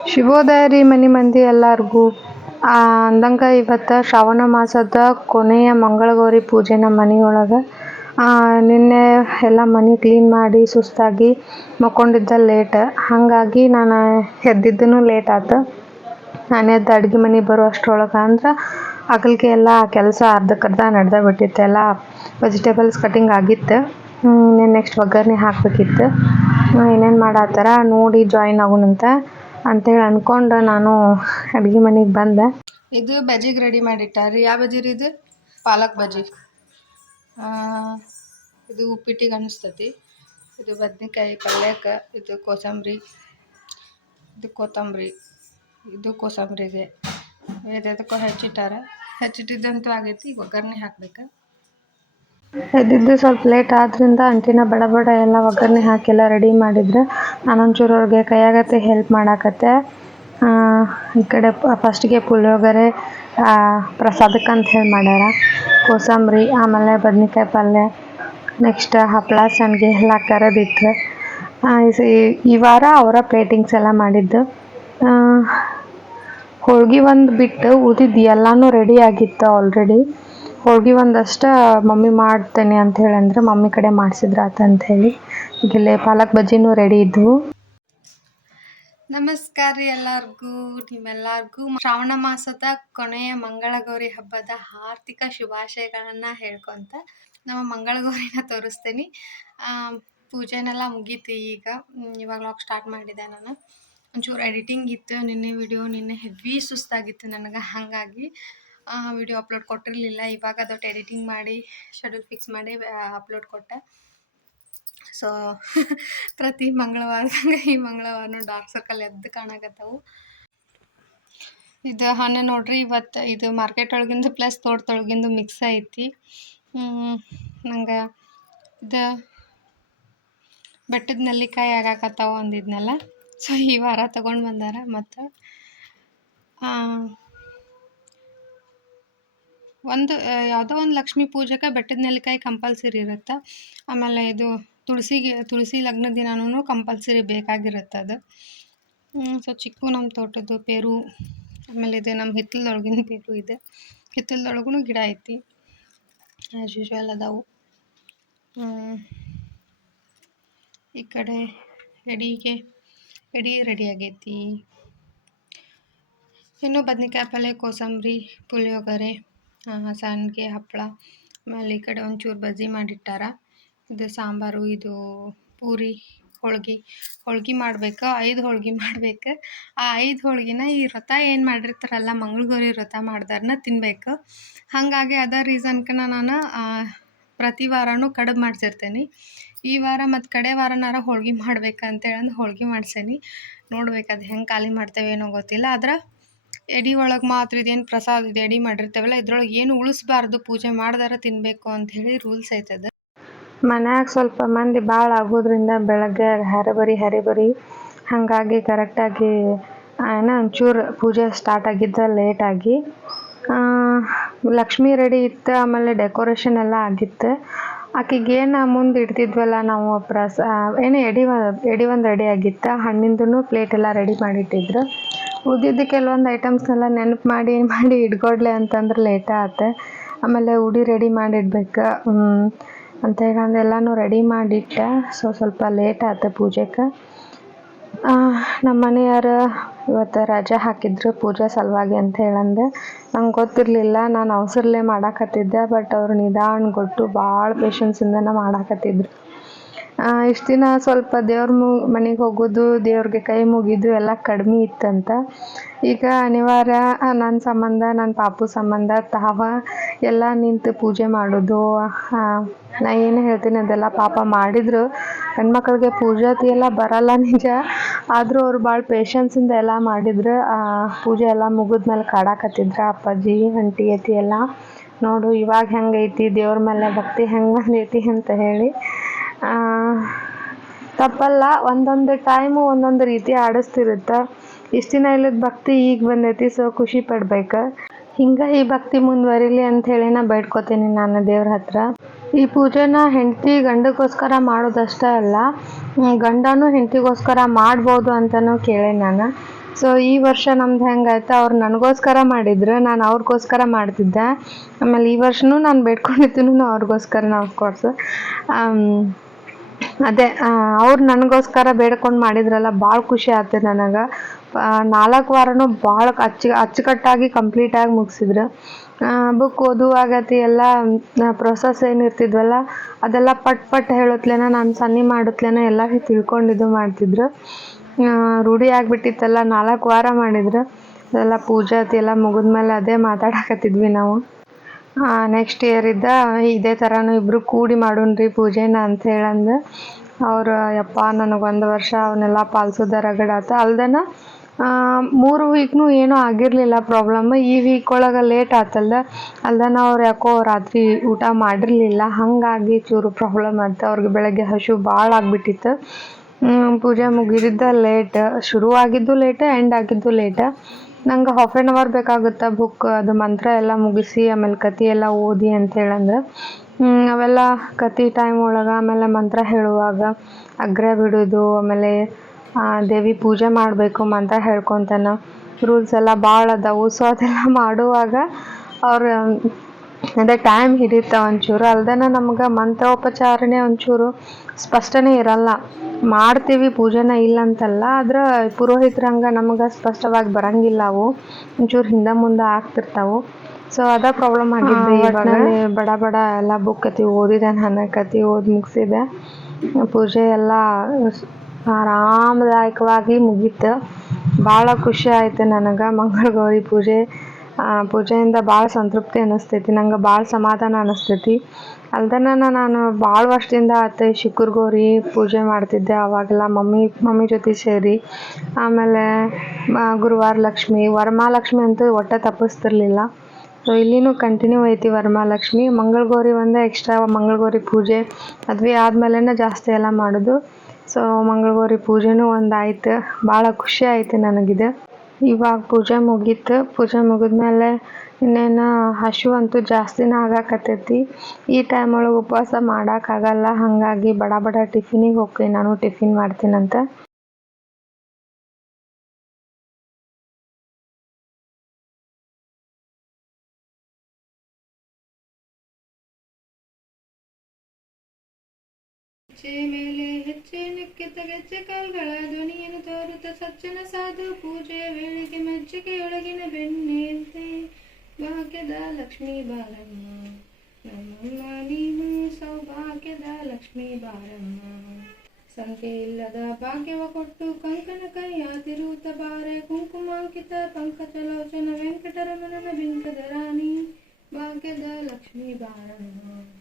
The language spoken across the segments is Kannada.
ಶುಭೋದಯ ರೀ ಮನಿ ಮಂದಿ ಎಲ್ಲಾರ್ಗೂ ಅಂದಂಗೆ ಇವತ್ತು ಶ್ರಾವಣ ಮಾಸದ ಕೊನೆಯ ಮಂಗಳಗೌರಿ ಪೂಜೆ ನಮ್ಮ ಮನೆಯೊಳಗೆ ನಿನ್ನೆ ಎಲ್ಲ ಮನಿ ಕ್ಲೀನ್ ಮಾಡಿ ಸುಸ್ತಾಗಿ ಮಕ್ಕೊಂಡಿದ್ದ ಲೇಟ್ ಹಾಗಾಗಿ ನಾನು ಎದ್ದಿದ್ದೂ ಲೇಟ್ ಆಯ್ತು ನಾನು ಎದ್ದು ಅಡುಗೆ ಮನೆ ಬರೋ ಅಷ್ಟ್ರೊಳಗೆ ಅಂದ್ರೆ ಅಗಲಿಗೆ ಎಲ್ಲ ಕೆಲಸ ಅರ್ಧಕ್ಕರ್ಧ ನಡೆದ ಬಿಟ್ಟಿತ್ತು, ಎಲ್ಲ ವೆಜಿಟೇಬಲ್ಸ್ ಕಟಿಂಗ್ ಆಗಿತ್ತು. ನೆಕ್ಸ್ಟ್ ಒಗ್ಗರಣೆ ಹಾಕಬೇಕಿತ್ತು. ಏನೇನು ಮಾಡತ್ತಾರ, ನೋಡಿ ಜಾಯಿನ್ ಆಗೋಣಂತ. ಅಂತೇಳಿ ಅನ್ಕೊಂಡು ನಾನು ಅಡ್ಗೆ ಮನೆಗೆ ಬಂದೆ. ಇದು ಬಜ್ಜಿಗೆ ರೆಡಿ ಮಾಡಿಟ್ಟಾರಿ. ಯಾವ ಬಜಿ ರೀ ಇದು? ಪಾಲಕ್ ಬಜಿ ಇದು ಉಪ್ಪಿಟ್ಟಿಗೆ ಅನಿಸ್ತತಿ. ಇದು ಬದ್ನೆಕಾಯಿ ಪಲ್ಯಕ್ಕೆ ಇದು ಕೋಸಂಬರಿ, ಇದು ಕೊತ್ತಂಬರಿ, ಇದು ಕೋಸಂಬರಿಗೆ ಇದಕ್ಕೂ ಹೆಚ್ಚಿಟ್ಟಾರ. ಹೆಚ್ಚಿಟ್ಟಿದ್ದಂತೂ ಆಗೈತಿ ಒಗ್ಗರಣೆ ಹಾಕ್ಬೇಕು. ಎದ್ದಿದ್ದು ಸ್ವಲ್ಪ ಲೇಟ್ ಆದ್ರಿಂದ ಅಂಟಿನ ಬಡ ಬಡ ಎಲ್ಲ ಒಗ್ಗರಣೆ ಹಾಕೆಲ್ಲ ರೆಡಿ ಮಾಡಿದ್ರೆ. ನಾನೊಂಚೂರು ಅವ್ರಿಗೆ ಕೈಯಾಗತ್ತೆ ಹೆಲ್ಪ್ ಮಾಡಾಕತ್ತೆ. ಈ ಕಡೆ ಫಸ್ಟ್ಗೆ ಪುಳಿಯೋಗರೆ ಪ್ರಸಾದಕ್ಕೆ ಅಂತ ಹೇಳಿ ಮಾಡ್ಯಾರ. ಕೋಸಂಬರಿ, ಆಮೇಲೆ ಬದ್ನೆಕಾಯಿ ಪಲ್ಯ ನೆಕ್ಸ್ಟ್ ಹಪ್ಪಳ ಸಂಡಿಗೆ ಎಲ್ಲ ಕರೆದಿಟ್ರು ಈ ವಾರ ಅವರ ಪ್ಲೇಟಿಂಗ್ಸ್ ಎಲ್ಲ ಮಾಡಿದ್ದು. ಹೋಳ್ಗೆ ಒಂದು ಬಿಟ್ಟು ಉಳಿದಿದ್ದು ಎಲ್ಲನೂ ರೆಡಿ ಆಗಿತ್ತು ಆಲ್ರೆಡಿ ಹೋಳ್ಗೆ ಒಂದಷ್ಟ ಮಮ್ಮಿ ಮಾಡ್ತೇನೆ ಅಂತ ಹೇಳಿ ಅಂದ್ರೆ ಮಮ್ಮಿ ಕಡೆ ಮಾಡಿಸಿದ್ರ ಅಂತ ಹೇಳಿ. ಈಗಿಲ್ಲೇ ಪಾಲಕ್ ಬಜ್ಜಿನೂ ರೆಡಿ ಇದ್ವು. ನಮಸ್ಕಾರ ರೀ ಎಲ್ಲರಿಗೂ, ನಿಮ್ಮೆಲ್ಲರಿಗೂ. ಶ್ರಾವಣ ಮಾಸದ ಕೊನೆಯ ಮಂಗಳಗೌರಿ ಹಬ್ಬದ ಆರ್ಥಿಕ ಶುಭಾಶಯಗಳನ್ನ ಹೇಳ್ಕೊಂತ ನಮ್ಮ ಮಂಗಳಗೌರಿನ ತೋರಿಸ್ತೀನಿ. ಪೂಜೆನೆಲ್ಲ ಮುಗೀತು ಈಗ. ಇವಾಗ ಲಾಕ್ ಸ್ಟಾರ್ಟ್ ಮಾಡಿದೆ ನಾನು. ಒಂಚೂರು ಎಡಿಟಿಂಗ್ ಇತ್ತು, ನಿನ್ನೆ ವಿಡಿಯೋ ನಿನ್ನೆ ಹೆವಿ ಸುಸ್ತಾಗಿತ್ತು ನನಗೆ, ಹಾಗಾಗಿ. ವಿಡಿಯೋ ಅಪ್ಲೋಡ್ ಕೊಟ್ಟಿರಲಿಲ್ಲ. ಇವಾಗ ಅದೊಟ್ಟು ಎಡಿಟಿಂಗ್ ಮಾಡಿ ಶೆಡ್ಯೂಲ್ ಫಿಕ್ಸ್ ಮಾಡಿ ಅಪ್ಲೋಡ್ ಕೊಟ್ಟೆ. ಸೊ ಪ್ರತಿ ಮಂಗಳವಾರದಂಗೆ ಈ ಮಂಗಳವಾರನೂ ಡಾರ್ಕ್ ಸರ್ಕಲ್ ಎದ್ದು ಕಾಣಕತ್ತವು. ಇದು ಹಣ್ಣು ನೋಡ್ರಿ, ಇವತ್ತು ಇದು ಮಾರ್ಕೆಟ್ ಒಳಗಿಂದು ಪ್ಲಸ್ ತೋಟದೊಳಗಿಂದು ಮಿಕ್ಸ್ ಐತಿ. ನಂಗೆ ಇದು ಬೆಟ್ಟದ ನೆಲ್ಲಿಕಾಯಿ ಆಗಾಕತ್ತಾವ ಅಂದಿದ್ನಲ್ಲ. ಸೊ ಈ ವಾರ ತಗೊಂಡು ಬಂದಾರ ಮತ್ತು ಒಂದು ಯಾವುದೋ ಒಂದು ಲಕ್ಷ್ಮಿ ಪೂಜೆಗೆ ಬೆಟ್ಟದ ನೆಲ್ಲಿಕಾಯಿ ಕಂಪಲ್ಸರಿ ಇರುತ್ತೆ. ಆಮೇಲೆ ಇದು ತುಳಸಿಗೆ ತುಳಸಿ ಲಗ್ನ ದಿನಾನು ಕಂಪಲ್ಸರಿ ಬೇಕಾಗಿರುತ್ತೆ ಅದು. ಸೊ ಚಿಕ್ಕು ನಮ್ಮ ತೋಟದ್ದು ಪೇರು, ಆಮೇಲೆ ಇದು ನಮ್ಮ ಹಿತ್ತಲದೊಳಗಿನ ಪೇರು ಇದೆ. ಹಿತ್ತಲದೊಳಗೂ ಗಿಡ ಐತಿ. ಆ್ಯಸ್ ಯೂಶ್ವಲ್ ಅದಾವು. ಈ ಕಡೆ ಎಡಿಗೆ, ಎಡಿ ರೆಡಿ ಆಗೈತಿ. ಇನ್ನು ಬದ್ನಿಕಾಯಿ ಪಲ್ಯ, ಕೋಸಂಬರಿ, ಪುಳಿಯೋಗರೆ. ಸಂಡಿಗೆ, ಹಪ್ಪಳ, ಆಮೇಲೆ ಈ ಕಡೆ ಒಂಚೂರು ಬಜ್ಜಿ ಮಾಡಿಟ್ಟಾರ. ಇದು ಸಾಂಬಾರು, ಇದು ಪೂರಿ, ಹೋಳ್ಗೆ. ಹೋಳ್ಗೆ ಮಾಡ್ಬೇಕು, ಐದು ಹೋಳ್ಗೆ ಮಾಡ್ಬೇಕು. ಆ ಐದು ಹೋಳ್ಗಿನ ಈ ವ್ರತ ಏನು ಮಾಡಿರ್ತಾರಲ್ಲ ಮಂಗಳಗೌರಿ ವ್ರತ ಮಾಡ್ದಾರನ್ನ ತಿನ್ನಬೇಕು ಹಾಗಾಗಿ ಅದ ರೀಸನ್ಕನ ನಾನು ಪ್ರತಿ ವಾರನೂ ಕಡುಬು ಮಾಡ್ಸಿರ್ತೇನೆ. ಈ ವಾರ ಮತ್ತು ಕಡೆ ವಾರನಾರ ಹೋಳ್ಗೆ ಮಾಡ್ಬೇಕಂತೇಳಂದು ಹೋಳ್ಗೆ ಮಾಡ್ಸೇನಿ. ನೋಡ್ಬೇಕು ಅದು ಹೆಂಗೆ ಖಾಲಿ ಮಾಡ್ತೇವೆ ಏನೋ ಗೊತ್ತಿಲ್ಲ, ಆದ್ರೆ ಎಡಿ ಒಳಗೆ ಮಾತ್ರ ಇದೇನು ಪ್ರಸಾದ ಇದೆ, ಎಡಿ ಮಾಡಿರ್ತೇವಲ್ಲ, ಇದ್ರೊಳಗೆ ಏನು ಉಳಿಸ್ಬಾರ್ದು, ಪೂಜೆ ಮಾಡ್ದಾರ ತಿನ್ನಬೇಕು ಅಂತ ಹೇಳಿ ರೂಲ್ಸ್ ಐತದ ಮನ್ಯಾಗ ಸ್ವಲ್ಪ ಮಂದಿ ಭಾಳ ಆಗೋದ್ರಿಂದ ಬೆಳಗ್ಗೆ ಹರಬರಿ, ಹರಿಬರಿ, ಹಾಗಾಗಿ ಕರೆಕ್ಟಾಗಿ ಏನೋ ಒಂಚೂರು ಪೂಜೆ ಸ್ಟಾರ್ಟ್ ಆಗಿದ್ದ ಲೇಟಾಗಿ ಲಕ್ಷ್ಮಿ ರೆಡಿ ಇತ್ತು, ಆಮೇಲೆ ಡೆಕೋರೇಷನ್ ಎಲ್ಲ ಆಗಿತ್ತು. ಆಕಿಗೆ ಏನು ಮುಂದೆ ಇಡ್ತಿದ್ವಲ್ಲ ನಾವು ಪ್ರಸ ಏನು ಎಡಿ ಎಡಿ ಒಂದು ರೆಡಿ ಆಗಿತ್ತು ಹಣ್ಣಿಂದೂ ಪ್ಲೇಟ್ ಎಲ್ಲ ರೆಡಿ ಮಾಡಿಟ್ಟಿದ್ರು. ಉಳಿದಿದ್ದು ಕೆಲವೊಂದು ಐಟಮ್ಸ್ನೆಲ್ಲ ನೆನಪು ಮಾಡಿ ಮಾಡಿ ಇಟ್ಕೊಡ್ಲೆ ಅಂತಂದ್ರೆ ಲೇಟ್ ಆಗುತ್ತೆ ಆಮೇಲೆ ಉಡಿ ರೆಡಿ ಮಾಡಿಡ್ಬೇಕು. ಅಂತ ಹೇಳಿ ಎಲ್ಲನೂ ರೆಡಿ ಮಾಡಿಟ್ಟೆ. ಸೊ ಸ್ವಲ್ಪ ಲೇಟ್ ಆಯ್ತು ಪೂಜೆಗೆ ನಮ್ಮ ಮನೆಯವರು ಇವತ್ತು ರಜೆ ಹಾಕಿದ್ರು ಪೂಜೆ ಸಲುವಾಗಿ ಅಂತ ಹೇಳಂದೆ. ನಂಗೆ ಗೊತ್ತಿರಲಿಲ್ಲ, ನಾನು ಅವಸರಲ್ಲೇ ಮಾಡಾಕತ್ತಿದ್ದೆ ಬಟ್ ಅವ್ರು ನಿಧಾನ ಕೊಟ್ಟು ಭಾಳ ಪೇಷನ್ಸಿಂದನೇ ಮಾಡಾಕತ್ತಿದ್ರು. ಇಷ್ಟು ದಿನ ಸ್ವಲ್ಪ ದೇವ್ರ ಮು, ಮನೆಗೆ ಹೋಗೋದು, ದೇವ್ರಿಗೆ ಕೈ ಮುಗಿದು ಎಲ್ಲ ಕಡಿಮೆ ಇತ್ತಂತ. ಈಗ ಅನಿವಾರ್ಯ ನನ್ನ ಸಂಬಂಧ ನನ್ನ ಪಾಪು ಸಂಬಂಧ, ತಾವ ಎಲ್ಲ ನಿಂತು ಪೂಜೆ ಮಾಡೋದು ನಾ ಏನು ಹೇಳ್ತೀನಿ ಅದೆಲ್ಲ ಪಾಪ ಮಾಡಿದ್ರು. ಹೆಣ್ಮಕ್ಳಿಗೆ ಪೂಜಾತಿ ಎಲ್ಲ ಬರಲ್ಲ ನಿಜ. ಆದರೂ ಅವ್ರು ಭಾಳ ಪೇಷನ್ಸಿಂದ ಎಲ್ಲ ಮಾಡಿದ್ರು. ಪೂಜೆ ಎಲ್ಲ ಮುಗಿದ್ಮೇಲೆ ಕಾಡಾಕತ್ತಿದ್ರು ಅಪ್ಪಾಜಿ ಅಂಟಿ ಅತಿ ಎಲ್ಲ. ನೋಡು, ಇವಾಗ ಹೆಂಗೈತಿ, ದೇವ್ರ ಮೇಲೆ ಭಕ್ತಿ ಹೆಂಗೆ ಬಂದೈತಿ ಅಂತ ಹೇಳಿ. ತಪ್ಪಲ್ಲ, ಒಂದೊಂದು ಟೈಮು ಒಂದೊಂದು ರೀತಿ ಆಡಿಸ್ತಿರುತ್ತೆ. ಇಷ್ಟು ದಿನ ಇಲ್ಲದ ಭಕ್ತಿ ಈಗ ಬಂದೈತಿ ಸೊ ಖುಷಿ ಪಡ್ಬೇಕು. ಹಿಂಗೆ ಈ ಭಕ್ತಿ ಮುಂದುವರಿಲಿ ಅಂತ ಹೇಳಿ ನಾ ಬೇಡ್ಕೋತೀನಿ ನಾನು ದೇವ್ರ ಹತ್ರ. ಈ ಪೂಜೆನ ಹೆಂಡತಿ ಗಂಡಕ್ಕೋಸ್ಕರ ಮಾಡೋದಷ್ಟೇ ಅಲ್ಲ ಗಂಡನೂ ಹೆಂಡತಿಗೋಸ್ಕರ ಮಾಡ್ಬೋದು ಅಂತಲೂ ಕೇಳೆ ನಾನು. ಸೊ ಈ ವರ್ಷ ನಮ್ದು ಹೆಂಗಾಯ್ತು, ಅವ್ರು ನನಗೋಸ್ಕರ ಮಾಡಿದ್ರು, ನಾನು ಅವ್ರಿಗೋಸ್ಕರ ಮಾಡ್ತಿದ್ದೆ. ಆಮೇಲೆ ಈ ವರ್ಷನೂ ನಾನು ಬೇಡ್ಕೊಂಡಿದ್ದಿನೂನು ಅವ್ರಿಗೋಸ್ಕರ ಆಫ್ಕೋರ್ಸ್ ಅದೇ ಅವ್ರು ನನಗೋಸ್ಕರ ಬೇಡ್ಕೊಂಡು ಮಾಡಿದ್ರಲ್ಲ ಭಾಳ ಖುಷಿ ಆಯ್ತು ನನಗೆ. ನಾಲ್ಕು ವಾರನೂ ಭಾಳ ಅಚ್ಚು ಅಚ್ಚುಕಟ್ಟಾಗಿ ಕಂಪ್ಲೀಟಾಗಿ ಮುಗಿಸಿದ್ರು. ಬುಕ್ ಓದುವಾಗತಿ ಎಲ್ಲ ಪ್ರೊಸೆಸ್ ಏನಿರ್ತಿದ್ವಲ್ಲ ಅದೆಲ್ಲ ಪಟ್ ಪಟ್ ಹೇಳುತ್ತಲೇನ ನಾನು ಸನ್ನೆ ಮಾಡುತ್ತಲೇನ ಎಲ್ಲ ತಿಳ್ಕೊಂಡಿದ್ದು ಮಾಡ್ತಿದ್ರು. ಆ, ರೂಢಿ ಆಗಿಬಿಟ್ಟಿತ್ತಲ್ಲ ನಾಲ್ಕು ವಾರ ಮಾಡಿದ್ರು. ಅದೆಲ್ಲ ಪೂಜಾತಿ ಎಲ್ಲ ಮುಗಿದ್ಮೇಲೆ ಅದೇ ಮಾತಾಡಕತ್ತಿದ್ವಿ ನಾವು. ನೆಕ್ಸ್ಟ್ ಇಯರ್ ಇದ್ದ ಇದೇ ಥರನೂ ಇಬ್ಬರು ಕೂಡಿ ಮಾಡೋಣ್ರಿ ಪೂಜೆನ ಅಂತ ಹೇಳಂದು. ಅವ್ರು, ಯಪ್ಪ ಒಂದು ವರ್ಷ ಅವನ್ನೆಲ್ಲ ಪಾಲಿಸೋದ ರಗಡಾತ ಅಲ್ದನ ಮೂರು ವೀಕ್ನು ಏನೂ ಆಗಿರಲಿಲ್ಲ ಪ್ರಾಬ್ಲಮ್ ಈ ವೀಕ್ ಒಳಗೆ ಲೇಟ್ ಆತಲ್ಲ ಅಲ್ದನ ಅವ್ರು ಯಾಕೋ ರಾತ್ರಿ ಊಟ ಮಾಡಿರಲಿಲ್ಲ. ಹಾಗಾಗಿ ಚೂರು ಪ್ರಾಬ್ಲಮ್ ಆಯ್ತು ಅವ್ರಿಗೆ ಬೆಳಗ್ಗೆ ಹಸು ಭಾಳ ಆಗಿಬಿಟ್ಟಿತ್ತು. ಪೂಜೆ ಮುಗಿದಿದ್ದ ಲೇಟ್ ಶುರು ಆಗಿದ್ದು ಲೇಟ್ ಎಂಡ್ ಆಗಿದ್ದು ಲೇಟ್ ನಂಗೆ ಹಾಫ್ ಆ್ಯನ್ ಅವರ್ ಬೇಕಾಗುತ್ತೆ ಬುಕ್ ಅದು ಮಂತ್ರ ಎಲ್ಲ ಮುಗಿಸಿ, ಆಮೇಲೆ ಕತೆ ಎಲ್ಲ ಓದಿ ಅಂತೇಳಂದ್ರೆ ಅವೆಲ್ಲ ಕತಿ ಟೈಮ್ ಒಳಗೆ, ಆಮೇಲೆ ಮಂತ್ರ ಹೇಳುವಾಗ ಅಗ್ರ ಬಿಡೋದು, ಆಮೇಲೆ ದೇವಿ ಪೂಜೆ ಮಾಡಬೇಕು ಮಂತ್ರ ಹೇಳ್ಕೊತಾನ. ರೂಲ್ಸ್ ಎಲ್ಲ ಭಾಳ ಅದಾವು ಸೊ ಅದೆಲ್ಲ ಮಾಡುವಾಗ ಅವ್ರು ಅದೇ ಟೈಮ್ ಹಿಡಿಯುತ್ತೆ ಒಂಚೂರು. ಅಲ್ದನ ನಮ್ಗೆ ಮಂತ್ರೋಪಚಾರಣೆ ಒಂಚೂರು ಸ್ಪಷ್ಟನೇ ಇರಲ್ಲ. ಮಾಡ್ತೀವಿ ಪೂಜೆನ ಇಲ್ಲ ಅಂತಲ್ಲ ಆದ್ರೆ ಪುರೋಹಿತರಂಗ ನಮ್ಗೆ ಸ್ಪಷ್ಟವಾಗಿ ಬರಂಗಿಲ್ಲ ಅವು. ಒಂಚೂರು ಹಿಂದೆ ಮುಂದೆ ಆಗ್ತಿರ್ತಾವು. ಸೊ ಅದ ಪ್ರಾಬ್ಲಮ್ ಆಗಿದೆ ಬಡ ಬಡ ಎಲ್ಲ ಬುಕ್ ಕತಿ ಓದಿದೆ ನಾನು ಕತಿ ಓದಿ ಮುಗಿಸಿದೆ. ಪೂಜೆ ಎಲ್ಲ ಆರಾಮದಾಯಕವಾಗಿ ಮುಗೀತು. ಭಾಳ ಖುಷಿ ಆಯ್ತು ನನಗೆ. ಮಂಗಳಗೌರಿ ಪೂಜೆ ಪೂಜೆಯಿಂದ ಭಾಳ ಸಂತೃಪ್ತಿ ಅನ್ನಿಸ್ತೈತಿ, ನಂಗೆ ಭಾಳ ಸಮಾಧಾನ ಅನ್ನಿಸ್ತೈತಿ. ಅಲ್ದನ ನಾನು ಭಾಳ ವರ್ಷದಿಂದ ಆತು ಶುಕ್ರ ಗೌರಿ ಪೂಜೆ ಮಾಡ್ತಿದ್ದೆ, ಅವಾಗೆಲ್ಲ ಮಮ್ಮಿ ಮಮ್ಮಿ ಜೊತೆ ಸೇರಿ. ಆಮೇಲೆ ಗುರುವಾರ ಲಕ್ಷ್ಮಿ, ವರಮಹಾಲಕ್ಷ್ಮಿ ಅಂತೂ ಒಟ್ಟೆ ತಪ್ಪಿಸ್ತಿರ್ಲಿಲ್ಲ. ಸೊ ಇಲ್ಲಿನೂ ಕಂಟಿನ್ಯೂ ಐತಿ ವರಮಹಾಲಕ್ಷ್ಮಿ. ಮಂಗಳಗೌರಿ ಒಂದೇ ಎಕ್ಸ್ಟ್ರಾ ಮಂಗಳಗೌರಿ ಪೂಜೆ ಮದ್ವೆ ಆದಮೇಲೆನೇ ಜಾಸ್ತಿ ಎಲ್ಲ ಮಾಡೋದು. ಸೊ ಮಂಗಳಗೌರಿ ಪೂಜೆನೂ ಒಂದು ಆಯ್ತು, ಭಾಳ ಖುಷಿ ಆಯಿತು ನನಗಿದು. ಇವಾಗ ಪೂಜೆ ಮುಗೀತು. ಪೂಜೆ ಮುಗಿದ್ಮೇಲೆ ಇನ್ನೇನು ಹಶು ಅಂತೂ ಜಾಸ್ತಿನೇ ಆಗಾಕತ್ತೈತಿ. ಈ ಟೈಮ್ ಒಳಗೆ ಉಪವಾಸ ಮಾಡೋಕ್ಕಾಗಲ್ಲ ಹಾಗಾಗಿ ಬಡ ಬಡ ಟಿಫಿನಿಗೆ ಹೋಗ್ತೀನಿ. ನಾನು ಟಿಫಿನ್ ಮಾಡ್ತೀನಂತ. ಹೆಜ್ಜೆ ಮೇಲೆ ಹೆಜ್ಜೆ ನೆಕ್ಕಿತ ಗೆಜ್ಜೆ ಕಾಲ್ಗಳ ಧ್ವನಿಯನ್ನು ತೋರುತ್ತ ಸಜ್ಜನ ಸಾಧು ಪೂಜೆಯ ವೇಳೆಗೆ ಮಜ್ಜಿಗೆಯೊಳಗಿನ ಬೆನ್ನೆಂತೆ ಭಾಗ್ಯದ ಲಕ್ಷ್ಮೀ ಬಾರಮ್ಮ ನಮ್ಮಮ್ಮ, ನೀನು ಸೌಭಾಗ್ಯದ ಲಕ್ಷ್ಮೀ ಬಾರಮ್ಮ ಸಂಖ್ಯೆ ಇಲ್ಲದ ಭಾಗ್ಯವ ಕೊಟ್ಟು ಕಂಕನ ಕೈಯ ತಿರುತ ಬಾರೆ. ಕುಂಕುಮಾಂಕಿತ ಪಂಕಜಲೋಚನ ವೆಂಕಟರಮಣನ ಬಿಂಕದ ರಾಣಿ. ಭಾಗ್ಯದ ಲಕ್ಷ್ಮೀ ಬಾರಮ್ಮ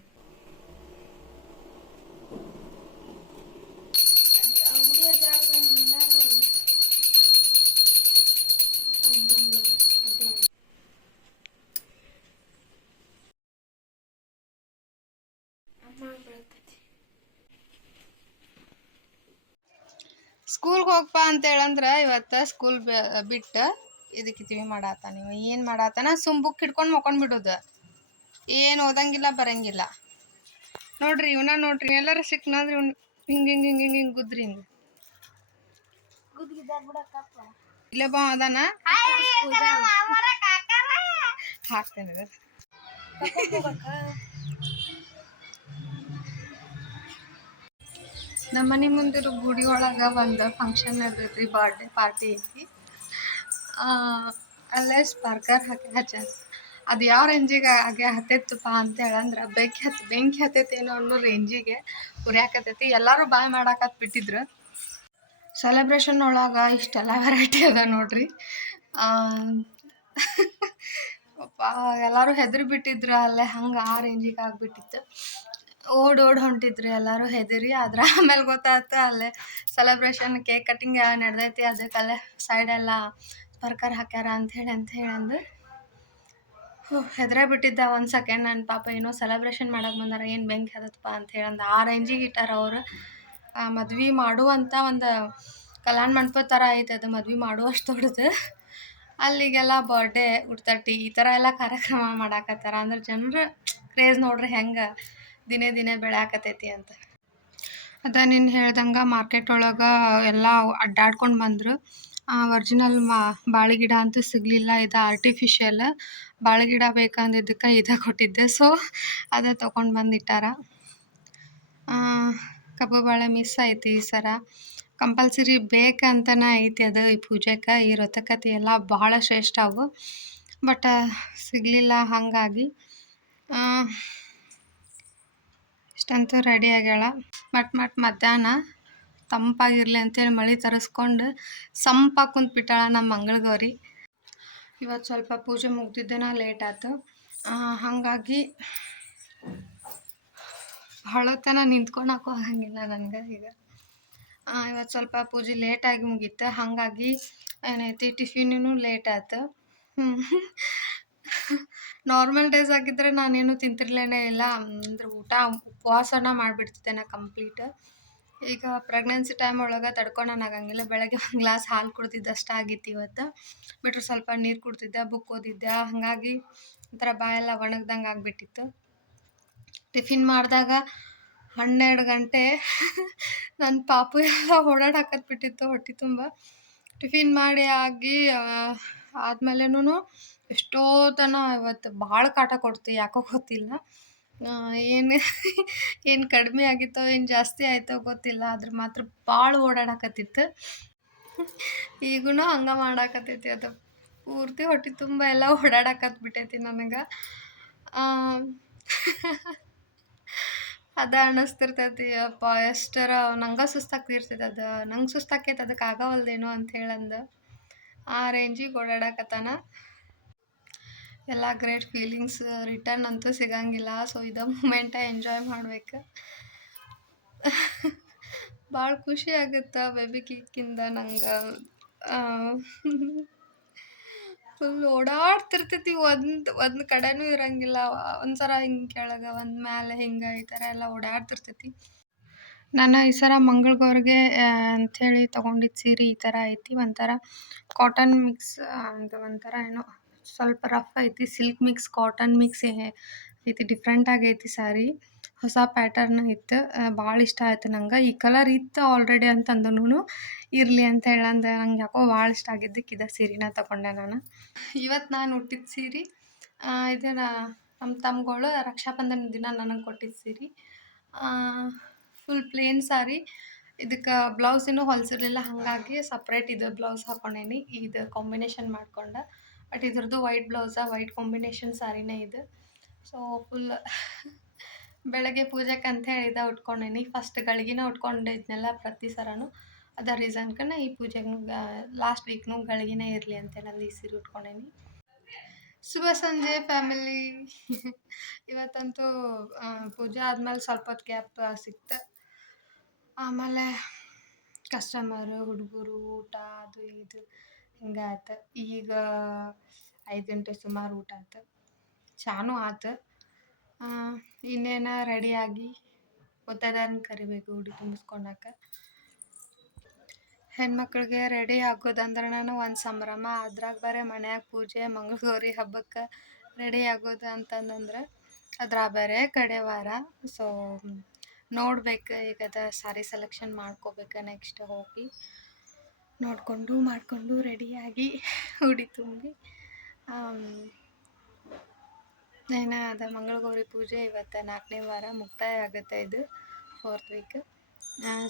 ಸ್ಕೂಲ್ಗೆ ಹೋಗಪ್ಪ ಅಂತ ಹೇಳಂದ್ರ ಇವತ್ತು ಸ್ಕೂಲ್ ಬಿಟ್ಟು ಇದಕ್ಕೆ ಕಿವಿ ಮಾಡಾತ ನೀವು. ಏನು ಮಾಡಾತನ? ಸುಮ್ ಬುಕ್ ಹಿಡ್ಕೊಂಡು ಮಕ್ಕೊಂಡ್ ಬಿಡೋದು. ಏನು ಓದಂಗಿಲ್ಲ ಬರಂಗಿಲ್ಲ. ನೋಡ್ರಿ ಇವನ ನೋಡ್ರಿ ಎಲ್ಲರೂ ಸಿಕ್ನಂದ್ರೆ ಇವ್ನ ಹಿಂಗೆ ಹಿಂಗೆ ಹಿಂಗೆ ಹಿಂಗೆ ಹಿಂಗೆ ಗುದ್ರಿ ಹಿಂಗೆ. ಇಲ್ಲ ಬಾ ಅದಾನ? ಹಾಕ್ತೇನೆ ನಮ್ಮ ಮನೆ ಮುಂದಿರೋ ಗುಡಿ ಒಳಗೆ ಒಂದು ಫಂಕ್ಷನ್ ನಡೆದೈತ್ರಿ ಬರ್ಡೇ ಪಾರ್ಟಿ ಐತಿ. ಅಲ್ಲೇ ಸ್ಪರ್ಕರ್ ಹಾಕಿ ಹಚ್ಚ ಅದು ಯಾವ ರೇಂಜಿಗೆ ಹಾಗೆ ಅಂತ ಹೇಳಂದ್ರೆ ಬೆಂಕಿ ಹತ್ತಿ, ಬೆಂಕಿ ಹತ್ತೈತೇನೋ ಅನ್ನೋ ರೇಂಜಿಗೆ ಉರಿಯಾಕತ್ತೈತಿ. ಎಲ್ಲರೂ ಬಾಯ್ ಮಾಡಾಕತ್ ಬಿಟ್ಟಿದ್ರು. ಸೆಲೆಬ್ರೇಷನ್ ಒಳಗೆ ಇಷ್ಟೆಲ್ಲ ವೆರೈಟಿ ಅದ ನೋಡ್ರಿ. ಎಲ್ಲರೂ ಹೆದರಿ ಬಿಟ್ಟಿದ್ರು, ಅಲ್ಲೇ ಹಂಗೆ ಆ ರೇಂಜಿಗೆ ಆಗ್ಬಿಟ್ಟಿತ್ತು. ಓಡ್ ಓಡ್ ಹೊಂಟಿದ್ರು ಎಲ್ಲರೂ ಹೆದರಿ ಆದ್ರೆ ಆಮೇಲೆ ಗೊತ್ತಾಯ್ತು ಅಲ್ಲೇ ಸೆಲೆಬ್ರೇಷನ್ ಕೇಕ್ ಕಟ್ಟಿಂಗ್ ನಡೆದೈತಿ ಅದಕ್ಕೆ ಅಲ್ಲೇ ಸೈಡೆಲ್ಲ ಬರ್ಕರ್ ಹಾಕ್ಯಾರ ಅಂತ ಅಂದು. ಹೆದ್ರೆ ಬಿಟ್ಟಿದ್ದ ಒಂದು ಸೆಕೆಂಡ್ ನನ್ನ ಪಾಪ ಏನೋ ಸೆಲೆಬ್ರೇಷನ್ ಮಾಡಕ್ಕೆ ಬಂದಾರ, ಏನು ಬೆಂಕಿ ಹತ್ತಪ್ಪ ಅಂತ ಹೇಳಂದು ಆ ರೇಂಜಿಗೆ ಇಟ್ಟಾರ ಅವರು. ಮದ್ವೆ ಮಾಡುವಂಥ ಒಂದು ಕಲ್ಯಾಣ ಮಂಟಪ ಥರ ಐತೆ ಅದು, ಮದ್ವೆ ಮಾಡುವಷ್ಟು ದೊಡ್ಡದು. ಅಲ್ಲಿಗೆಲ್ಲ ಬರ್ಡೇ ಉಡ್ತಟ್ಟಿ ಈ ಥರ ಎಲ್ಲ ಕಾರ್ಯಕ್ರಮ ಮಾಡಾಕತ್ತಾರ. ಅಂದ್ರೆ ಜನರು ಕ್ರೇಜ್ ನೋಡ್ರಿ ಹೆಂಗೆ ದಿನೇ ದಿನೇ ಬೆಳ್ಯಾಕತ್ತೈತಿ ಅಂತ. ಅದ ನೀನು ಹೇಳ್ದಂಗೆ ಮಾರ್ಕೆಟ್ ಒಳಗೆ ಎಲ್ಲ ಅಡ್ಡಾಡ್ಕೊಂಡು ಬಂದರು. ಒರಿಜಿನಲ್ ಮಾ ಬಾಳೆ ಗಿಡ ಅಂತೂ ಸಿಗಲಿಲ್ಲ, ಇದು ಆರ್ಟಿಫಿಷಿಯಲ್ ಬಾಳೆ ಗಿಡ ಬೇಕಂದಿದ್ದಕ್ಕೆ ಇದ ಕೊಟ್ಟಿದ್ದೆ ಸೊ ಅದೇ ತೊಗೊಂಡು ಬಂದಿಟ್ಟಾರ ಕಬ್ಬು ಬಾಳೆ ಮಿಸ್ ಐತಿ ಈ ಸರ. ಕಂಪಲ್ಸರಿ ಬೇಕಂತನೇ ಐತಿ ಅದು ಈ ಪೂಜೆಗೆ ಈ ವ್ರತಕತೆ ಎಲ್ಲ ಭಾಳ ಶ್ರೇಷ್ಠ ಅವು. ಬಟ್ ಸಿಗಲಿಲ್ಲ ಹಾಗಾಗಿ. ಆ, ಇಷ್ಟಂತೂ ರೆಡಿ ಆಗ್ಯಾಳ. ಮಟ್ ಮಟ್ ಮಧ್ಯಾಹ್ನ ತಂಪಾಗಿರಲಿ ಅಂತೇಳಿ ಮಳೆ ತರಿಸ್ಕೊಂಡು ಸಂಪಾಗಿ ಕುಂತ್ಬಿಟ್ಟಾಳ ನಮ್ಮ ಮಂಗಳಗೌರಿ. ಇವತ್ತು ಸ್ವಲ್ಪ ಪೂಜೆ ಮುಗ್ದಿದ್ದೇನ ಲೇಟ್ ಆಯ್ತು ಹಾಗಾಗಿ ಹೊಳತನ ನಿಂತ್ಕೊಳಕ್ಕೂ ಆಗಂಗಿಲ್ಲ ನನಗೆ ಈಗ. ಇವತ್ತು ಸ್ವಲ್ಪ ಪೂಜೆ ಲೇಟಾಗಿ ಮುಗೀತು. ಹಾಗಾಗಿ ಏನೈತಿ ಟಿಫಿನೂ ಲೇಟ್ ಆಯ್ತು ನಾರ್ಮಲ್ ಡೇಸ್ ಆಗಿದ್ರೆ ನಾನೇನು ತಿಂತಿರ್ಲೇನೆ ಇಲ್ಲ. ಅಂದ್ರೆ ಊಟ, ಉಪವಾಸನ ಮಾಡಿಬಿಡ್ತಿದ್ದೆ ನಾನು ಕಂಪ್ಲೀಟ್ ಈಗ ಪ್ರೆಗ್ನೆನ್ಸಿ ಟೈಮ್ ಒಳಗೆ ಆಗಂಗಿಲ್ಲ. ಬೆಳಗ್ಗೆ ಒಂದು ಗ್ಲಾಸ್ ಹಾಲು ಕುಡ್ದಿದ್ದು ಅಷ್ಟೇ ಆಗಿತ್ತು ಇವತ್ತು. ಬಿಟ್ಟರೆ ಸ್ವಲ್ಪ ನೀರು ಕುಡ್ತಿದ್ದೆ ಬುಕ್ ಓದಿದ್ದೆ. ಹಾಗಾಗಿ ಒಂಥರ ಬಾಯೆಲ್ಲ ಒಣಗ್ದಂಗೆ ಆಗಿಬಿಟ್ಟಿತ್ತು. ಟಿಫಿನ್ ಮಾಡಿದಾಗ ಹನ್ನೆರಡು ಗಂಟೆ ನನ್ನ ಪಾಪು ಎಲ್ಲ ಓಡಾಡಕತ್ಬಿಟ್ಟಿತ್ತು ಹೊಟ್ಟೆ ತುಂಬ. ಟಿಫಿನ್ ಮಾಡಿ ಆಗಿ ಆದ್ಮೇಲೆನೂ ಎಷ್ಟೋ ತನ ಇವತ್ತು ಭಾಳ ಕಾಟ ಕೊಡ್ತು, ಯಾಕೋ ಗೊತ್ತಿಲ್ಲ. ಏನು ಏನು ಕಡಿಮೆ ಆಗಿತ್ತೋ, ಏನು ಜಾಸ್ತಿ ಆಯಿತೋ ಗೊತ್ತಿಲ್ಲ, ಆದ್ರೆ ಮಾತ್ರ ಭಾಳ ಓಡಾಡಕತ್ತಿತ್ತು. ಈಗೂ ಹಂಗೆ ಮಾಡಾಕತ್ತೈತಿ ಅದು. ಪೂರ್ತಿ ಹೊಟ್ಟೆ ತುಂಬ ಎಲ್ಲ ಓಡಾಡಕತ್ಬಿಟ್ಟೈತಿ ನನಗೆ. ಅದ ಅನ್ನಿಸ್ತಿರ್ತೈತಿ ಅಪ್ಪ ಎಷ್ಟರ ನಂಗೆ ಸುಸ್ತಾಗ್ತಿರ್ತೈತೆ ಅದು. ನಂಗೆ ಸುಸ್ತಾಕೈತೆ ಅದಕ್ಕೆ ಆಗವಲ್ದೇನೋ ಅಂತ ಹೇಳಂದು. ಆ ರೇಂಜಿಗೆ ಓಡಾಡಕತ್ತಾನ. ಎಲ್ಲ ಗ್ರೇಟ್ ಫೀಲಿಂಗ್ಸ್ ರಿಟರ್ನ್ ಅಂತೂ ಸಿಗಂಗಿಲ್ಲ. ಸೊ ಇದ ಮೂಮೆಂಟ ಎಂಜಾಯ್ ಮಾಡ್ಬೇಕು. ಭಾಳ ಖುಷಿ ಆಗುತ್ತೆ ಬೇಬಿ ಕಿಕ್ಕಿಂದ ನಂಗೆ. ಫುಲ್ ಓಡಾಡ್ತಿರ್ತೈತಿ ಒಂದು ಒಂದು ಕಡೆನೂ ಇರಂಗಿಲ್ಲ. ಒಂದ್ಸಲ ಹಿಂಗೆ ಕೆಳಗೆ, ಒಂದು ಮ್ಯಾಲೆ ಹಿಂಗೆ ಈ ಥರ ಎಲ್ಲ ಓಡಾಡ್ತಿರ್ತೈತಿ. ನಾನು ಈ ಸಲ ಮಂಗಳಗೌರಿಗೆ ಅಂಥೇಳಿ ತೊಗೊಂಡಿದ್ದ ಸೀರೆ ಈ ಥರ ಐತಿ. ಒಂಥರ ಕಾಟನ್ ಮಿಕ್ಸ್ ಅಂತ ಒಂಥರ ಏನೋ ಸ್ವಲ್ಪ ರಫ್ ಐತಿ ಸಿಲ್ಕ್ ಮಿಕ್ಸ್ ಕಾಟನ್ ಮಿಕ್ಸ್ ಐತಿ ಡಿಫ್ರೆಂಟ್ ಆಗೈತಿ ಸ್ಯಾರಿ ಹೊಸ ಪ್ಯಾಟರ್ನ್ ಇತ್ತು ಭಾಳ ಇಷ್ಟ ಆಯ್ತು ನಂಗೆ. ಈ ಕಲರ್ ಇತ್ತು ಆಲ್ರೆಡಿ ಅಂತಂದನು ಇರಲಿ ಅಂತ ಹೇಳಂದ ನಂಗೆ ಯಾಕೋ ಭಾಳ ಇಷ್ಟ ಆಗಿದ್ದಕ್ಕೆ ಇದ ಸೀರೆನ ತಗೊಂಡೆ ನಾನು. ಇವತ್ತು ನಾನು ಹುಟ್ಟಿದ ಸೀರೆ ಇದನ್ನ ನಮ್ಮ ತಮ್ಮಗಳು ರಕ್ಷಾಬಂಧನ ದಿನ ನನಗೆ ಕೊಟ್ಟಿದ್ದ ಸೀರೆ ಫುಲ್ ಪ್ಲೇನ್ ಸಾರಿ ಇದಕ್ಕೆ ಬ್ಲೌಸ್ ಇನ್ನೂ ಹೊಲಿಸಿರ್ಲಿಲ್ಲ, ಹಾಗಾಗಿ ಸಪ್ರೇಟ್ ಇದು ಬ್ಲೌಸ್ ಹಾಕೊಂಡೇನಿ. ಇದು ಕಾಂಬಿನೇಷನ್ ಮಾಡ್ಕೊಂಡೆ. ಬಟ್ ಇದ್ರದ್ದು ವೈಟ್ ಬ್ಲೌಸ, ವೈಟ್ ಕಾಂಬಿನೇಷನ್ ಸಾರಿನೇ ಇದು. ಸೊ ಫುಲ್ ಬೆಳಗ್ಗೆ ಪೂಜೆಗೆ ಅಂತ ಹೇಳಿದ ಉಟ್ಕೊಂಡೇನಿ. ಫಸ್ಟ್ ಗಳಿಗೆನ ಉಟ್ಕೊಂಡಿದ್ನೆಲ್ಲ ಪ್ರತಿ ಸರನು. ರೀಸನ್ ಕಣ ಈ ಪೂಜೆಗೂ ಲಾಸ್ಟ್ ವೀಕ್ನು ಗಳಿಗೆನೇ ಇರಲಿ ಅಂತ ನಂದು ಈ ಸೀರೆ ಉಟ್ಕೊಂಡೇನಿ. ಶುಭ ಸಂಜೆ ಫ್ಯಾಮಿಲಿ ಇವತ್ತಂತೂ ಪೂಜೆ ಆದಮೇಲೆ ಸ್ವಲ್ಪ ಹೊತ್ತು ಗ್ಯಾಪ್ ಸಿಕ್ತು. ಆಮೇಲೆ ಕಸ್ಟಮರು ಹುಡುಗರು, ಊಟ, ಅದು, ಇದು. ಹಿಂಗೆ ಈಗ ಐದು ಗಂಟೆ ಸುಮಾರು ಊಟ ಆಯ್ತು ಚಾನು ಆಯ್ತು ಇನ್ನೇನು ರೆಡಿಯಾಗಿ ಒತ್ತಡನ ಕರಿಬೇಕು ಉಡಿ ತುಂಬಿಸ್ಕೊಳಕ ಹೆಣ್ಮಕ್ಳಿಗೆ ರೆಡಿ ಆಗೋದಂದ್ರೆ ನಾನು ಒಂದು ಸಂಭ್ರಮ. ಅದ್ರಾಗ ಬೇರೆ ಮನ್ಯಾಗ ಪೂಜೆ ಮಂಗಳಗೌರಿ ಹಬ್ಬಕ್ಕೆ ರೆಡಿ ಆಗೋದು ಅಂತಂದಂದ್ರೆ ಅದ್ರಾಗ ಬೇರೆ ಕಡೆ ವಾರ. ಸೊ ನೋಡ್ಬೇಕು. ಈಗ ಅದ ಸಾರಿ ಸೆಲೆಕ್ಷನ್ ಮಾಡ್ಕೋಬೇಕು ನೆಕ್ಸ್ಟ್ ಹೋಗಿ. ನೋಡಿಕೊಂಡು ಮಾಡಿಕೊಂಡು ರೆಡಿಯಾಗಿ ಉಡಿ ತುಂಬಿ ಏನಾದ ಅದ ಮಂಗಳಗೌರಿ ಪೂಜೆ ಇವತ್ತು ನಾಲ್ಕನೇ ವಾರ ಮುಕ್ತಾಯ ಆಗುತ್ತೆ ಇದು ಫೋರ್ತ್ ವೀಕ್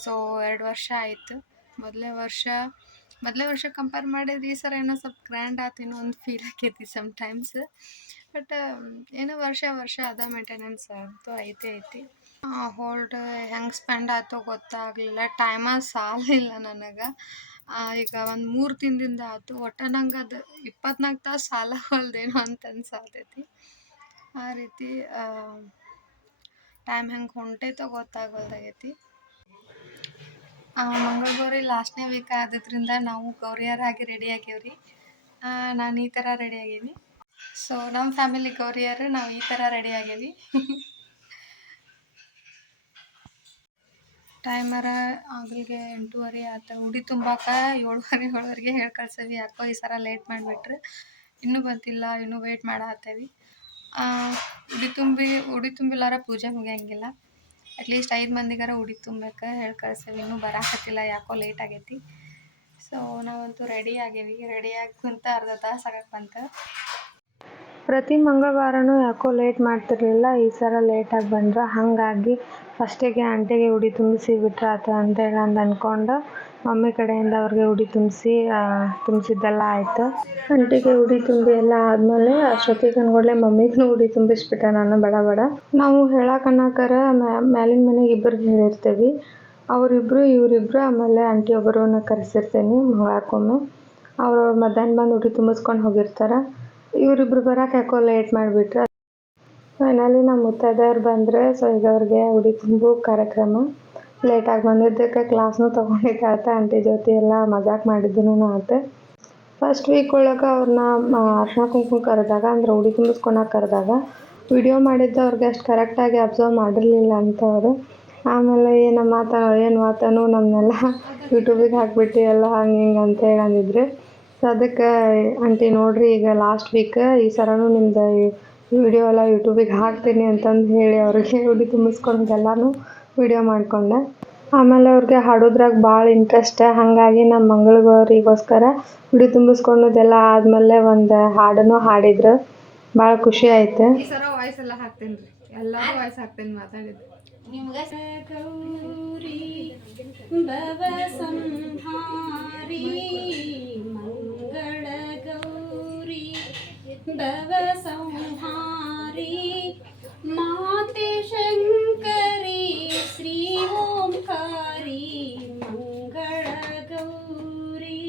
ಸೊ ಎರಡು ವರ್ಷ ಆಯಿತು. ಮೊದಲನೇ ವರ್ಷ, ಮೊದಲೇ ವರ್ಷ ಕಂಪೇರ್ ಮಾಡಿದ್ರೆ ಈ ಸಲ ಏನೋ ಸ್ವಲ್ಪ ಗ್ರ್ಯಾಂಡ್ ಆತೇನೋ ಒಂದು ಫೀಲ್ ಆಕೈತಿ ಸಮ್ಟೈಮ್ಸ್ ಬಟ್ ಏನೋ ವರ್ಷ ವರ್ಷ ಅದ ಮೇಂಟೆನೆನ್ಸ್ ಅಂತೂ ಐತೆ ಐತಿ. ಹೋಲ್ಡ್ ಹೆಂಗೆ ಸ್ಪೆಂಡ್ ಆಯ್ತೋ ಗೊತ್ತಾಗಲಿಲ್ಲ. ಟೈಮ ಸಾಲಿಲ್ಲ ನನಗೆ. ಈಗ ಒಂದು ಮೂರು ದಿನದಿಂದ ಆಯ್ತು ಒಟ್ಟು ನಂಗೆ ಅದು ಇಪ್ಪತ್ನಾಲ್ಕು ತಾಸು ಸಾಲವಲ್ದೇನೋ ಅಂತ ಅನ್ಸಾತೈತಿ. ಆ ರೀತಿ ಟೈಮ್ ಹೆಂಗೆ ಹೊಂಟೈತೋ ಗೊತ್ತಾಗಲ್ದಾಗೈತಿ ಮಂಗಳಗೌರಿ ಲಾಸ್ಟ್ನೇ ವೀಕ್ ಆದಿದ್ರಿಂದ ನಾವು ಗೌರಿಯರಾಗಿ ರೆಡಿ ಆಗೀವ್ರಿ ನಾನು ಈ ಥರ ರೆಡಿ ಆಗೀನಿ. ಸೊ ನಮ್ಮ ಫ್ಯಾಮಿಲಿ ಗೌರಿಯರು ನಾವು ಈ ಥರ ರೆಡಿ ಆಗೀವಿ. ಟೈಮರ ಆಗಲಿಗೆ ಎಂಟೂವರೆ ಆತ ಉಡಿ ತುಂಬಾಕ ಏಳುವರೆ, ಏಳುವರೆಗೆ ಹೇಳಿ ಕಳ್ಸೇವಿ ಯಾಕೋ ಈ ಸಲ ಲೇಟ್ ಮಾಡಿಬಿಟ್ರೆ. ಇನ್ನೂ ಬಂದಿಲ್ಲ ಇನ್ನೂ ವೇಟ್ ಮಾಡತ್ತೇವಿ ಉಡಿ ತುಂಬಿ, ಉಡಿ ತುಂಬಿಲ್ಲಾರ ಪೂಜೆ ಮುಗಿಯಂಗಿಲ್ಲ. ಅಟ್ಲೀಸ್ಟ್ ಐದು ಮಂದಿಗಾರ ಉಡಿ ತುಂಬಕ್ಕೆ ಹೇಳಿ ಕಳ್ಸೇವಿ ಇನ್ನೂ ಬರಾಕತ್ತಿಲ್ಲ, ಯಾಕೋ ಲೇಟ್ ಆಗೈತಿ. ಸೊ ನಾವಂತೂ ರೆಡಿ ಆಗೇವಿ. ರೆಡಿಯಾಗಿ ಕುಂತ ಅರ್ಧ ತಾಸು ಆಗಕ್ಕೆ ಬಂತು. ಪ್ರತಿ ಮಂಗಳವಾರನೂ ಯಾಕೋ ಲೇಟ್ ಮಾಡ್ತಿರ್ಲಿಲ್ಲ. ಈ ಸಲ ಲೇಟಾಗಿ ಬಂದ್ರು ಹಾಗಾಗಿ ಫಸ್ಟಿಗೆ ಆಂಟಿಗೆ ಉಡಿ ತುಂಬಿಸಿ ಬಿಟ್ರೆ ಆಯ್ತು ಅಂತೇಳಿ ಅಂದು ಅಂದ್ಕೊಂಡು ಮಮ್ಮಿ ಕಡೆಯಿಂದ ಅವ್ರಿಗೆ ಉಡಿ ತುಂಬಿಸಿ ತುಂಬಿಸಿದ್ದೆಲ್ಲ ಆಯಿತು. ಆಂಟಿಗೆ ಉಡಿ ತುಂಬಿ ಎಲ್ಲ ಆದಮೇಲೆ ಅಷ್ಟೊತ್ತಿಗೆ ಅನ್ಕೊಡ್ಲೆ ಮಮ್ಮಿಗೂ ಉಡಿ ತುಂಬಿಸ್ಬಿಟ್ಟೆ ನಾನು, ಬಡ ಬಡ. ನಾವು ಹೇಳಕ್ಕೆ ಅನ್ನೋಕರ ಮ್ಯಾಲಿನ ಮನೆಗೆ ಇಬ್ಬರಿಗೆ ಹೇಳಿರ್ತೀವಿ. ಅವರಿಬ್ಬರು ಇವರಿಬ್ಬರು ಆಮೇಲೆ ಆಂಟಿ ಒಬ್ಬರನ್ನ ಕರೆಸಿರ್ತೀನಿ ಮಂಗಳವಾರಕ್ಕೊಮ್ಮೆ ಅವರು ಮಧ್ಯಾಹ್ನ ಬಂದು ಉಡಿ ತುಂಬಿಸ್ಕೊಂಡು ಹೋಗಿರ್ತಾರೆ. ಇವರಿಬ್ರು ಬರಕ್ಕೆ ಯಾಕೋ ಲೇಟ್ ಮಾಡಿಬಿಟ್ರೆ. ಫೈನಲಿ ನಮ್ಮ ಮುತ್ತೈದೆಯವ್ರು ಬಂದರೆ ಸೊ ಈಗ ಅವ್ರಿಗೆ ಉಡಿ ತುಂಬು ಕಾರ್ಯಕ್ರಮ. ಲೇಟಾಗಿ ಬಂದಿದ್ದಕ್ಕೆ ಕ್ಲಾಸ್ನೂ ತೊಗೊಂಡಿದ್ದೆ ಆತ ಆಂಟಿ ಜೊತೆ ಎಲ್ಲ ಮಜಾಕ್ ಮಾಡಿದ್ದೂ ಆತು ಫಸ್ಟ್ ವೀಕ್ ಒಳಗೆ ಅವ್ರನ್ನ ಅರ್ಶನ ಕುಂಕುಮ ಕರೆದಾಗ, ಅಂದ್ರೆ ಉಡಿ ತುಂಬಿಸ್ಕೊಳಕ್ಕೆ ಕರೆದಾಗ ವಿಡಿಯೋ ಮಾಡಿದ್ದು ಅವ್ರಿಗೆ ಅಷ್ಟು ಕರೆಕ್ಟಾಗಿ ಅಬ್ಸರ್ವ್ ಮಾಡಿರಲಿಲ್ಲ ಅಂತ ಅವರು. ಆಮೇಲೆ ಏನು ಮಾತ, ಏನು ಮಾತನು ನಮ್ಮನ್ನೆಲ್ಲ ಯೂಟ್ಯೂಬಿಗೆ ಹಾಕ್ಬಿಟ್ಟು ಎಲ್ಲ ಹಂಗೆ ಹಿಂಗೆ ಅಂತ ಹೇಳಿ ಅಂದಿದ್ರು ಸೊ ಅದಕ್ಕೆ, ಆಂಟಿ ನೋಡಿರಿ, ಈಗ ಲಾಸ್ಟ್ ವೀಕ್ ಈ ಸರನೂ ನಿಮ್ದು ವಿಡಿಯೋ ಎಲ್ಲ ಯೂಟ್ಯೂಬಿಗೆ ಹಾಕ್ತೀನಿ ಅಂತಂದು ಹೇಳಿ ಅವ್ರಿಗೆ ಉಡಿ ತುಂಬಿಸ್ಕೊಂಡು ಎಲ್ಲಾನು ವಿಡಿಯೋ ಮಾಡಿಕೊಂಡೆ. ಆಮೇಲೆ ಅವ್ರಿಗೆ ಹಾಡೋದ್ರಾಗ ಭಾಳ ಇಂಟ್ರೆಸ್ಟ್ ಹಾಗಾಗಿ ನಮ್ಮ ಮಂಗಳಗೌರಿಗೋಸ್ಕರ ಉಡಿ ತುಂಬಿಸ್ಕೊಂಡದೆಲ್ಲ ಆದಮೇಲೆ ಒಂದು ಹಾಡನ್ನು ಹಾಡಿದ್ರು. ಭಾಳ ಖುಷಿ ಆಯ್ತು. ಈ ಸಲ ವಾಯ್ಸ್ ಎಲ್ಲ ಹಾಕ್ತೇನೆ ರೀ. ಎಲ್ಲರೂ ವಾಯ್ಸ್ ಹಾಕ್ತೇನೆ ಮಾತಾಡಿದ್ದು. ಗೌರಿ ಭವ ಸಂಹಾರಿ ಮಂಗಳ ಗೌರಿ ಭವ ಸಂಹಾರಿ ಮಾತೆ ಶಂಕರಿ ಶ್ರೀ ಓಂಕಾರಿ ಮಂಗಳ ಗೌರಿ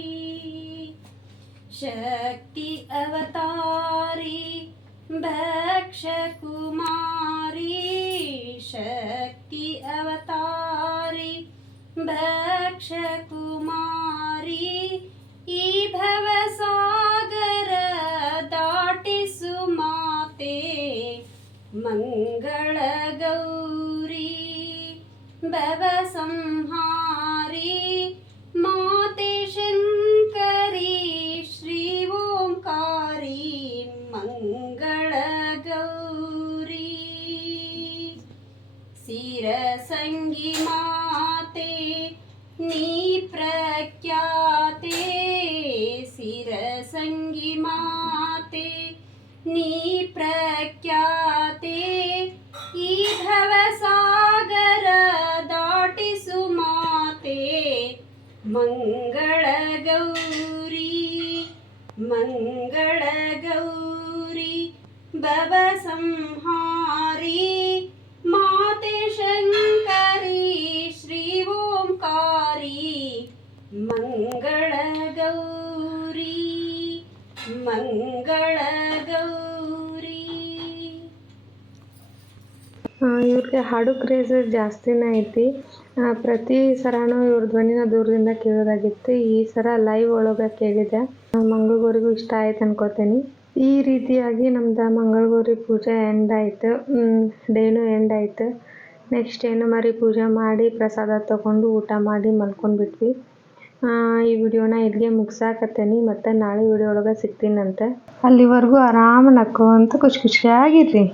ಶಕ್ತಿ ಅವತಾರಿ ಭಕ್ಷ ಕುಮಾರಿ ಭವ ಸಂಹಾರಿ ಮಾತೆ ಶಂಕರಿ ಶ್ರೀ ಓಂಕಾರಿ ಮಂಗಳ ಗೌರಿ ಸಿರಸಂಗಿ ಮಾತೆ ನೀ ಪ್ರಖ್ಯಾತೆ ಸಿರಸಂಗಿ ಮಂಗಳ ಗೌರಿ ಮಂಗಳ ಗೌರಿ ಭವ ಸಂಹಾರಿ ಮಾತೆ ಶಂಕರಿ ಶ್ರೀ ಓಂಕಾರಿ ಮಂಗಳ ಗೌರಿ ಮಂಗಳ ಗೌರಿ ಇವ್ರಿಗೆ ಹಾಡು ಕ್ರೇಜ್ ಜಾಸ್ತಿನೇ ಐತಿ. ಪ್ರತಿ ಸರನೂ ಇವ್ರ ಧ್ವನಿನ ದೂರದಿಂದ ಕೇಳೋದಾಗಿತ್ತು. ಈ ಸರ ಲೈವ್ ಒಳಗೆ ಕೇಳಿದೆ. ಮಂಗಳಗೌರಿಗೂ ಇಷ್ಟ ಆಯ್ತು ಅನ್ಕೋತೀನಿ. ಈ ರೀತಿಯಾಗಿ ನಮ್ದು ಮಂಗಳಗೌರಿ ಪೂಜೆ ಎಂಡ್ ಆಯಿತು. ಡೇನು ಎಂಡ್ ಆಯಿತು. ನೆಕ್ಸ್ಟ್ ಏನು ಮರಿ ಪೂಜೆ ಮಾಡಿ ಪ್ರಸಾದ ತಗೊಂಡು ಊಟ ಮಾಡಿ ಮಲ್ಕೊಂಡ್ಬಿಟ್ವಿ ಈ ವಿಡಿಯೋನ ಇಲ್ಲಿಗೆ ಮುಗ್ಸಾಕತ್ತೇನಿ. ಮತ್ತೆ ನಾಳೆ ವಿಡಿಯೋ ಒಳಗೆ ಸಿಗ್ತೀನಂತೆ. ಅಲ್ಲಿವರೆಗೂ ಆರಾಮ ಅಂತ ಖುಷಿ ಖುಷಿಯಾಗಿರ್ರಿ